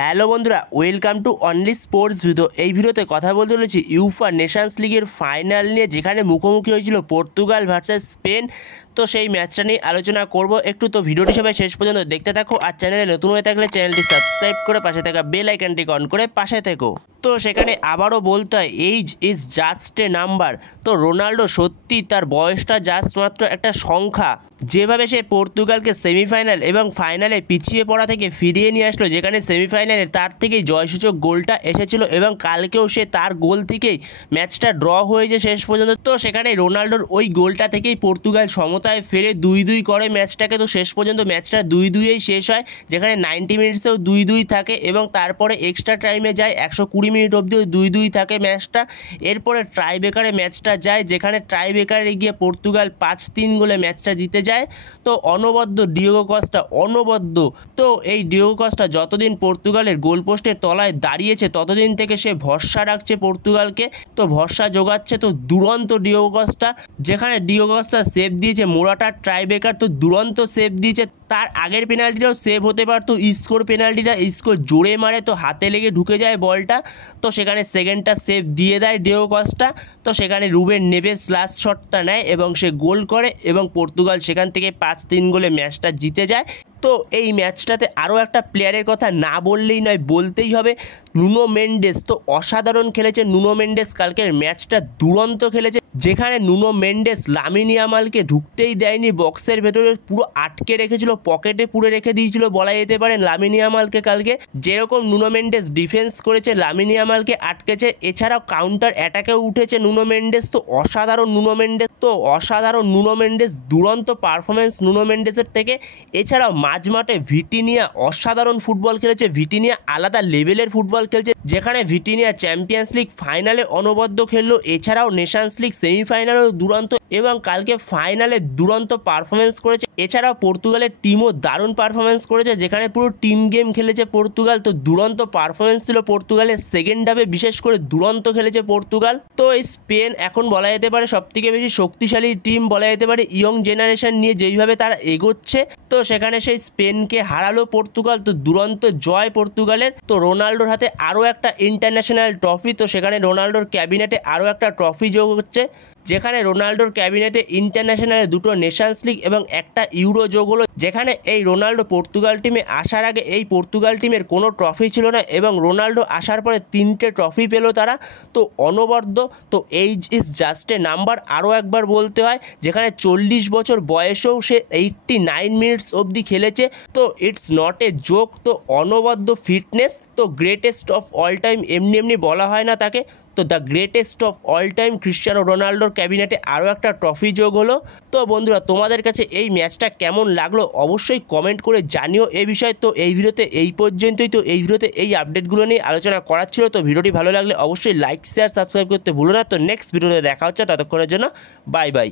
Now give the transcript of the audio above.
Hello বন্ধুরা, welcome to only sports video. এই ভিডিওতে কথা বলতে চলেছি ইউফা নেশনস লিগের ফাইনাল নিয়ে, যেখানে মুখোমুখি হয়েছিল পর্তুগাল ভার্সেস স্পেন। তো সেই ম্যাচটা নিয়ে আলোচনা করব একটু। তো ভিডিওটি সবাই শেষ পর্যন্ত দেখতে থাকো, আর চ্যানেলে নতুন হয়ে থাকলে চ্যানেলটি সাবস্ক্রাইব করে পাশে থাকা বেল আইকনটি অন করে পাশে থেকো। তো সেখানে আবারও বলতে হয়, age is just a number. তো রোনাল্ডো সত্যি তার বয়সটা জাস্ট মাত্র একটা সংখ্যা। যেভাবে সে পর্তুগালকে সেমিফাইনাল এবং ফাইনালে পিছিয়ে পড়া থেকে ফিরিয়ে নিয়ে আসলো, যেখানে সেমিফাইনালে তার থেকেই জয়সূচক গোলটা এসেছিল এবং কালকেও সে তার গোল থেকেই ম্যাচটা ড্র হয়েছে শেষ পর্যন্ত। তো সেখানে রোনাল্ডোর ওই গোলটা থেকেই পর্তুগাল সমতায় ফেরে 2-2 করে ম্যাচটাকে। তো শেষ পর্যন্ত ম্যাচটা 2-2-এই শেষ হয়, যেখানে 90 মিনিটসেও 2-2 থাকে এবং তারপরে এক্সট্রা টাইমে যায় 120 মিনিট অবধিও 2-2 থাকে ম্যাচটা। এরপরে ট্রাইবেকারে ম্যাচটা যায়, যেখানে ট্রাইবেকারে গিয়ে পর্তুগাল 5-3 গোলে ম্যাচটা জিতে যায়। তো অনবদ্য ডিয়েগো কস্টা, অনবদ্য। তো এই ডিয়েগো কস্টা যতদিন পর্তুগালের গোলপোস্টের তলায় দাঁড়িয়েছে ততদিন থেকে সে ভরসা রাখছে পর্তুগালকে, তো ভরসা জোগাচ্ছে। তো দুরন্ত ডিয়েগো কস্টা, যেখানে ডিয়েগো কস্টা সেভ দিয়েছে মোরাটা ট্রাইবেকার, তো দুরন্ত সেভ দিয়েছে। তার আগের পেনাল্টিটাও সেভ হতে পারতো, ইস্কোর পেনাল্টিটা ইস্কো জোরে মারে, তো হাতে লেগে ঢুকে যায় বলটা। তো সেখানে সেকেন্ডটা সেভ দিয়ে দেয় ডিয়েগো কস্টা। তো সেখানে রুবেন নেভেস লাস্ট শটটা নেয় এবং সে গোল করে এবং পর্তুগাল সেখান থেকে 5-3 গোলে ম্যাচটা জিতে যায়। তো এই ম্যাচটাতে আরও একটা প্লেয়ারের কথা না বললেই নয়, বলতেই হবে, নুনো মেন্ডেস। তো অসাধারণ খেলেছে নুনো মেন্ডেস, কালকের ম্যাচটা দুরন্ত খেলেছে, যেখানে নুনো মেন্ডেস লামিন ইয়ামালকে ঢুকতেই দেয়নি বক্সের ভেতরে, পুরো আটকে রেখেছিল, পকেটে পুরে রেখে দিয়েছিল বলা যেতে পারে লামিন ইয়ামালকে কালকে। যেরকম নুনো মেন্ডেস ডিফেন্স করেছে, লামিন ইয়ামালকে আটকেছে, এছাড়াও কাউন্টার অ্যাটাকেও উঠেছে নুনো মেন্ডেস। তো অসাধারণ নুনো মেন্ডেস, তো অসাধারণ নুনো মেন্ডেস, দুরন্ত পারফরমেন্স নুনো মেন্ডেসের থেকে। এছাড়াও মাঝমাঠে ভিটিনিয়া অসাধারণ ফুটবল খেলেছে, ভিটিনিয়া আলাদা লেভেলের ফুটবল খেলছে, যেখানে ভিটিনিয়া চ্যাম্পিয়ন্স লিগ ফাইনালে অনবদ্য খেললো, এছাড়াও নেশনস লিগ সেমিফাইনালেও দুরন্ত এবং কালকে ফাইনালে দুরন্ত পারফরমেন্স করেছে। এছাড়াও পর্তুগালের টিমও দারুণ পারফরমেন্স করেছে, যেখানে পুরো টিম গেম খেলেছে পর্তুগাল। তো দুরন্ত পারফরমেন্স ছিল পর্তুগালের, সেকেন্ড হাফে বিশেষ করে দুরন্ত খেলেছে পর্তুগাল। তো এই স্পেন এখন বলা যেতে পারে সবথেকে বেশি শক্তিশালী টিম বলা যেতে পারে, ইয়ং জেনারেশন নিয়ে যেইভাবে তারা এগোচ্ছে। তো সেখানে সেই স্পেনকে হারালো পর্তুগাল, তো দুরন্ত জয় পর্তুগালের। তো রোনাল্ডোর হাতে আরও একটা ইন্টারন্যাশনাল ট্রফি, তো সেখানে রোনাল্ডোর ক্যাবিনেটে আরও একটা ট্রফি যোগ হচ্ছে, যেখানে রোনাল্ডোর ক্যাবিনেটে ইন্টারন্যাশনালে 2টো নেশনস লিগ এবং একটা ইউরো যোগ হলো। যেখানে এই রোনাল্ডো পর্তুগাল টিমে আসার আগে এই পর্তুগাল টিমের কোনো ট্রফি ছিল না এবং রোনাল্ডো আসার পরে 3টে ট্রফি পেল তারা। তো অনবদ্য। তো age is just a number, আরও একবার বলতে হয়, যেখানে 40 বছর বয়সেও সে 89 মিনিটস অবধি খেলেছে। তো ইটস নট এ জোক। তো অনবদ্য ফিটনেস, তো গ্রেটেস্ট অফ অল টাইম এমনি এমনি বলা হয় না তাকে। তো the greatest of all time Cristiano রোনাল্ডোর ক্যাবিনেটে আরও একটা ট্রফি যোগ হলো। তো বন্ধুরা, তোমাদের কাছে এই ম্যাচটা কেমন লাগলো অবশ্যই কমেন্ট করে জানিও এই বিষয়ে। তো এই ভিডিওতে এই পর্যন্তই। তো এই ভিডিওতে এই আপডেটগুলো নিয়ে আলোচনা করার ছিল। তো ভিডিওটি ভালো লাগলে অবশ্যই লাইক শেয়ার সাবস্ক্রাইব করতে ভুলো না। তো নেক্সট ভিডিওতে দেখা হচ্ছে, ততক্ষণের জন্য বাই বাই।